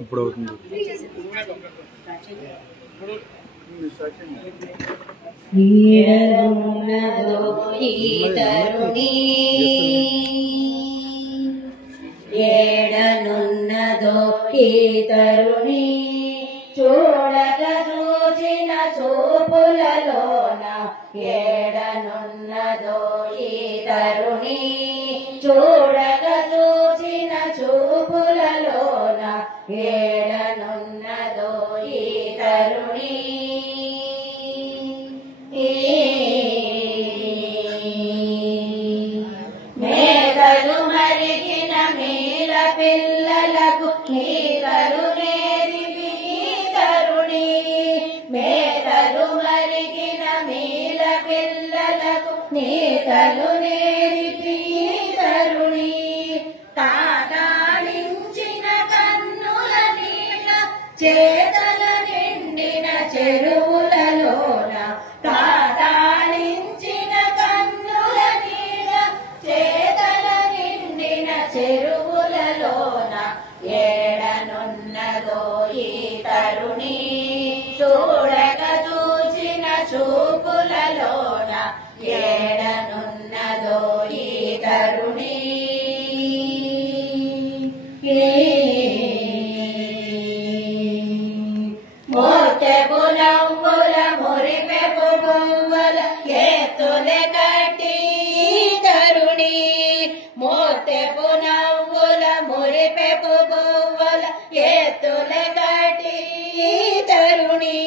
ఇప్పుడు అవుతుంది. ఏడనున్నదో ఈ తరుణి, ఏడనున్నదో ఈ తరుణి, చూడక చూచిన చూపులలోన. ఏడనున్నదో ఈ తరుణి, చూడక చూచిన చూపులలోన. ఏడనున్నదో ఈ తరుణి, మేఘలు మరిగిన మీల పిల్లలకు నీకలు నేరిపి తరుణి. మేఘలు మరిగిన మీల పిల్లలకు నీకలు నేరిపి తరుణి. తాతాడించిన కన్నుల నీట చేతన నిండిన చెరువులలోన. తాతాడించిన కన్నుల నీట చేతన నిండిన చెరువులలోన. ఏడనున్నదో ఈ తరుణి, చూడక చూచిన చూపులలోన. ఏడనున్నదో ఈ తరుణి. మోతెపు నవ్వుల మురిపెపు బొమ్మల ఎత్తులే కట్టి తరుణి. మోతెపు నవ్వుల మురిపెపు బొమ్మల ఎత్తులే కట్టి తరుణి.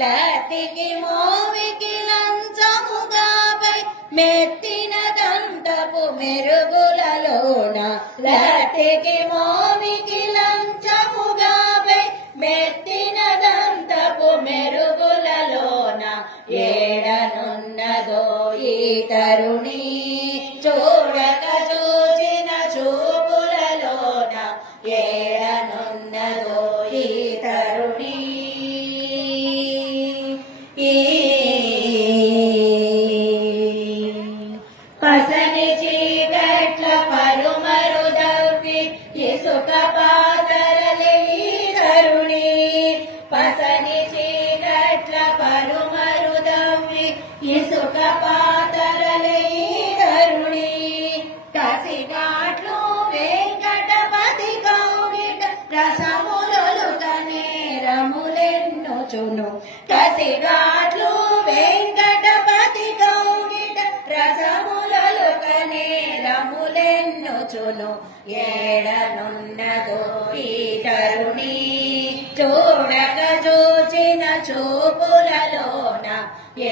లతికి మోవికి లంచముగాపై మెత్తిన దంతపు మెరుగులలోన. లతికి మోవికి లంచముగాపై మెత్తిన దంతపు మెరుగులలోన. ఏడనున్నదో ఈ తరుణి, చూడక చూచిన చూపులలోన. ఏడనున్నదో ఈ తరుణి. పసని చీకట్ల పలుమరు దవ్వి ఇసుక పాతరలే తరుణి. పసని చీకట్ల పలుమరు దవ్వి ఇసుక పాతరలే తరుణి. కసిగాట్లు వెంకటపతి కౌగిట రసములొలుక నేరములెన్నుచును. కసిగాట్లు వెంకటపతి కౌగిట రసములొలుక నేరములెన్నుచును. ఏడనున్నదో ఈ తరుణి, చూడక చూచిన చూపులలోన.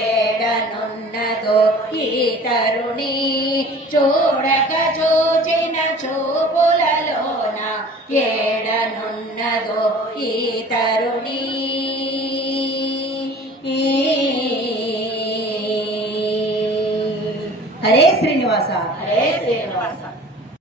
ఏడనున్నదో ఈ తరుణి, చూడక చూచిన చూపులలోన. ఏడనున్నదో ఈ తరుణి. హరే శ్రీనివాస, హరే శ్రీనివాస.